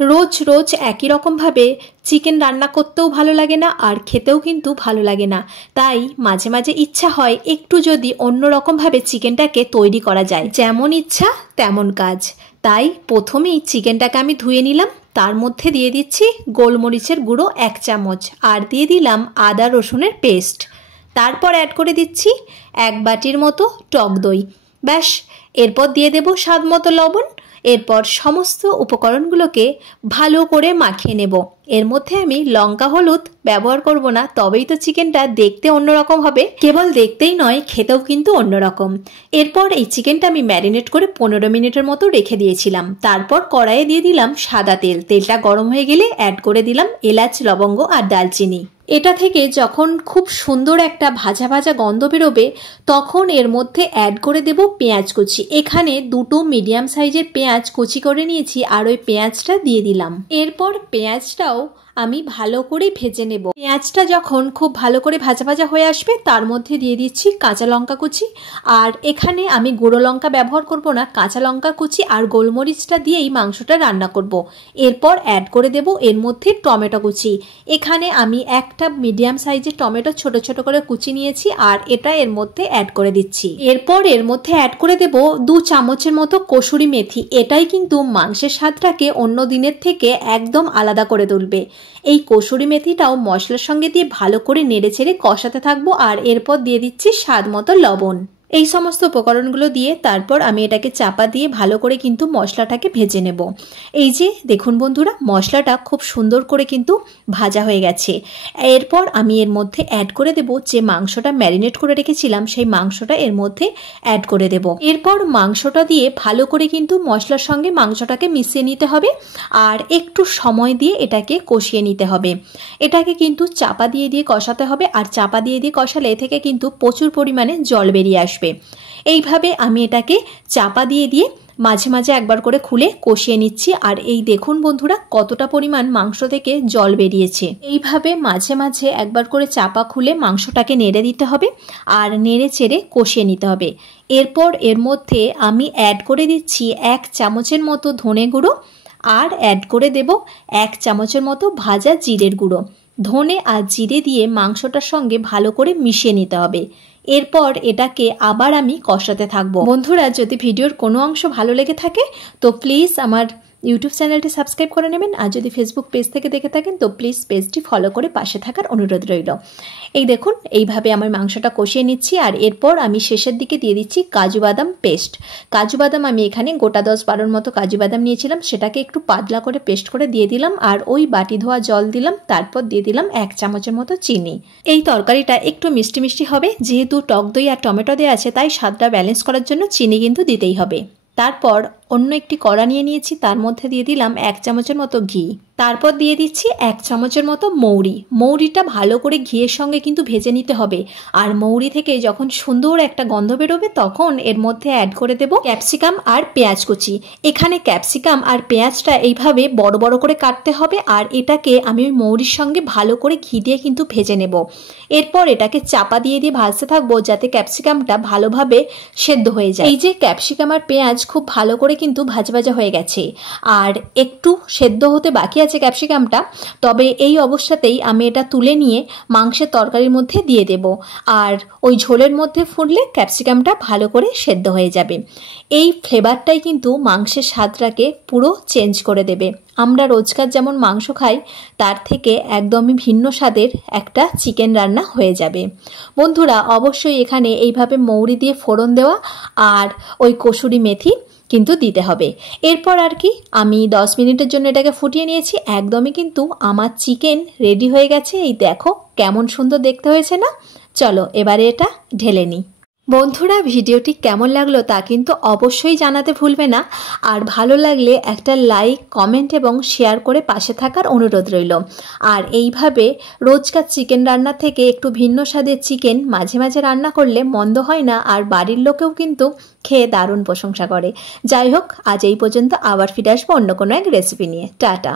রোজ রোজ একই রকমভাবে চিকেন রান্না করতেও ভালো লাগে না আর খেতেও কিন্তু ভালো লাগে না। তাই মাঝে মাঝে ইচ্ছা হয় একটু যদি অন্য রকমভাবে চিকেনটাকে তৈরি করা যায়, যেমন ইচ্ছা তেমন কাজ। তাই প্রথমেই চিকেনটাকে আমি ধুয়ে নিলাম, তার মধ্যে দিয়ে দিচ্ছি গোলমরিচের গুঁড়ো 1 চামচ আর দিয়ে দিলাম আদা রসুনের পেস্ট। তারপর অ্যাড করে দিচ্ছি 1 বাটির মতো টক দই। ব্যাস, এরপর দিয়ে দেব স্বাদ মতো লবণ। এরপর সমস্ত উপকরণগুলোকে ভালো করে মাখিয়ে নেব। এর মধ্যে আমি লঙ্কা হলুদ ব্যবহার করব না, তবেই তো চিকেনটা দেখতে অন্যরকম হবে। কেবল দেখতেই নয়, খেতেও কিন্তু অন্যরকম। এরপর এই চিকেনটা আমি ম্যারিনেট করে 15 মিনিটের মতো রেখে দিয়েছিলাম। তারপর কড়াইয়ে দিয়ে দিলাম সাদা তেল। তেলটা গরম হয়ে গেলে অ্যাড করে দিলাম এলাচ, লবঙ্গ আর দারচিনি। এটা থেকে যখন খুব সুন্দর একটা ভাজা ভাজা গন্ধ বেরোবে, তখন এর মধ্যে অ্যাড করে দেব পেঁয়াজ কুচি। এখানে 2টো মিডিয়াম সাইজের পেঁয়াজ কুচি করে নিয়েছি আর ওই পেঁয়াজটা দিয়ে দিলাম। এরপর পেঁয়াজটাও আমি ভালো করে ভেজে নেব। পেঁয়াজটা যখন খুব ভালো করে ভাজা ভাজা হয়ে আসবে, তার মধ্যে দিয়ে দিচ্ছি কাঁচা লঙ্কা কুচি। আর এখানে আমি গুঁড়ো লঙ্কা ব্যবহার করব না, কাঁচা লঙ্কা কুচি আর গোলমরিচটা দিয়েই মাংসটা রান্না করব। এরপর অ্যাড করে দেব এর মধ্যে টমেটো কুচি। এখানে আমি একটা মিডিয়াম সাইজের টমেটো ছোট ছোট করে কুচি নিয়েছি আর এটা এর মধ্যে অ্যাড করে দিচ্ছি। এরপর এর মধ্যে অ্যাড করে দেব 2 চামচের মতো কসুরি মেথি। এটাই কিন্তু মাংসের স্বাদটাকে অন্য দিনের থেকে একদম আলাদা করে তুলবে। এই কসুরি মেথিটাও মশলার সঙ্গে দিয়ে ভালো করে নেড়েচেড়ে কষাতে থাকবো আর এরপর দিয়ে দিচ্ছি স্বাদ মতো লবণ। এই সমস্ত উপকরণগুলো দিয়ে তারপর আমি এটাকে চাপা দিয়ে ভালো করে কিন্তু মশলাটাকে ভেজে নেব। এই যে দেখুন বন্ধুরা, মশলাটা খুব সুন্দর করে কিন্তু ভাজা হয়ে গেছে। এরপর আমি এর মধ্যে অ্যাড করে দেব যে মাংসটা ম্যারিনেট করে রেখেছিলাম, সেই মাংসটা এর মধ্যে অ্যাড করে দেব। এরপর মাংসটা দিয়ে ভালো করে কিন্তু মশলার সঙ্গে মাংসটাকে মিশিয়ে নিতে হবে আর একটু সময় দিয়ে এটাকে কষিয়ে নিতে হবে। এটাকে কিন্তু চাপা দিয়ে দিয়ে কষাতে হবে আর চাপা দিয়ে দিয়ে কষালে এ থেকে কিন্তু প্রচুর পরিমাণে জল বেরিয়ে আসবে। এইভাবে আমি এটাকে চাপা দিয়ে দিয়ে মাঝে মাঝে একবার করে খুলে কষিয়ে নিচ্ছি। আর এই দেখুন বন্ধুরা, কতটা পরিমাণ মাংস থেকে জল বেরিয়েছে। এইভাবে মাঝে মাঝে একবার করে চাপা খুলে মাংসটাকে নেড়ে দিতে হবে আর নেড়ে চেড়ে কষিয়ে নিতে হবে। এরপর এর মধ্যে আমি অ্যাড করে দিচ্ছি 1 চামচের মতো ধনে গুঁড়ো আর অ্যাড করে দেব 1 চামচের মতো ভাজা জিরের গুঁড়ো। ধনে আর জিরে দিয়ে মাংসটার সঙ্গে ভালো করে মিশিয়ে নিতে হবে। এরপর এটাকে আবার আমি কষাতে থাকবো। বন্ধুরা, যদি ভিডিওর কোনো অংশ ভালো লেগে থাকে তো প্লিজ আমার ইউটিউব চ্যানেলটি সাবস্ক্রাইব করে নেবেন। আর যদি ফেসবুক পেজ থেকে দেখে থাকেন তো প্লিজ পেজটি ফলো করে পাশে থাকার অনুরোধ রইল। এই দেখুন, এইভাবে আমার মাংসটা কষিয়ে নিচ্ছি আর এরপর আমি শেষের দিকে দিয়ে দিচ্ছি কাজু বাদাম পেস্ট। কাজু বাদাম আমি এখানে গোটা 10-12 মতো কাজু বাদাম নিয়েছিলাম, সেটাকে একটু পাতলা করে পেস্ট করে দিয়ে দিলাম আর ওই বাটি ধোয়া জল দিলাম। তারপর দিয়ে দিলাম 1 চামচের মতো চিনি। এই তরকারিটা একটু মিষ্টি মিষ্টি হবে, যেহেতু টক দই আর টমেটো দেওয়া আছে তাই স্বাদটা ব্যালেন্স করার জন্য চিনি কিন্তু দিতেই হবে। তারপর অন্য একটি কড়া নিয়ে নিয়েছি, তার মধ্যে দিয়ে দিলাম 1 চামচের মতো ঘি। তারপর দিয়ে দিচ্ছি 1 চামচের মতো মৌরি। মৌরিটা ভালো করে ঘিয়ের সঙ্গে কিন্তু ভেজে নিতে হবে আর মৌরি থেকে যখন সুন্দর একটা গন্ধ বেরোবে তখন এর মধ্যে অ্যাড করে দেব ক্যাপসিকাম আর পেঁয়াজ কুচি। এখানে ক্যাপসিকাম আর পেঁয়াজটা এইভাবে বড় বড় করে কাটতে হবে আর এটাকে আমি মৌরির সঙ্গে ভালো করে ঘি দিয়ে কিন্তু ভেজে নেব। এরপর এটাকে চাপা দিয়ে দিয়ে ভাজতে থাকবো যাতে ক্যাপসিকামটা ভালোভাবে সেদ্ধ হয়ে যায়। এই যে ক্যাপসিকাম আর পেঁয়াজ খুব ভালো করে কিন্তু ভাজা ভাজা হয়ে গেছে আর একটু সেদ্ধ হতে বাকি আছে ক্যাপসিকামটা। তবে এই অবস্থাতেই আমি এটা তুলে নিয়ে মাংসের তরকারির মধ্যে দিয়ে দেব আর ওই ঝোলের মধ্যে ফুটলে ক্যাপসিকামটা ভালো করে সেদ্ধ হয়ে যাবে। এই ফ্লেভারটাই কিন্তু মাংসের স্বাদটাকে পুরো চেঞ্জ করে দেবে। আমরা রোজকার যেমন মাংস খাই তার থেকে একদমই ভিন্ন স্বাদের একটা চিকেন রান্না হয়ে যাবে। বন্ধুরা, অবশ্যই এখানে এইভাবে মৌরি দিয়ে ফোড়ন দেওয়া আর ওই কসুরি মেথি কিন্তু দিতে হবে। এরপর আর কি আমি 10 মিনিটের জন্য এটাকে ফুটিয়ে নিয়েছি। একদমই কিন্তু আমার চিকেন রেডি হয়ে গেছে। এই দেখো কেমন সুন্দর দেখতে হয়েছে না? চলো এবারে এটা ঢেলে নিই। বন্ধুরা, ভিডিওটি কেমন লাগলো তা কিন্তু অবশ্যই জানাতে ভুলবে না। আর ভালো লাগলে একটা লাইক, কমেন্ট এবং শেয়ার করে পাশে থাকার অনুরোধ রইল। আর এইভাবে রোজকার চিকেন রান্না থেকে একটু ভিন্ন স্বাদের চিকেন মাঝে মাঝে রান্না করলে মন্দ হয় না আর বাড়ির লোকেও কিন্তু খেয়ে দারুণ প্রশংসা করে। যাই হোক, আজ এই পর্যন্ত। আবার ফিরে আসবো অন্য কোনো এক রেসিপি নিয়ে। টাটা।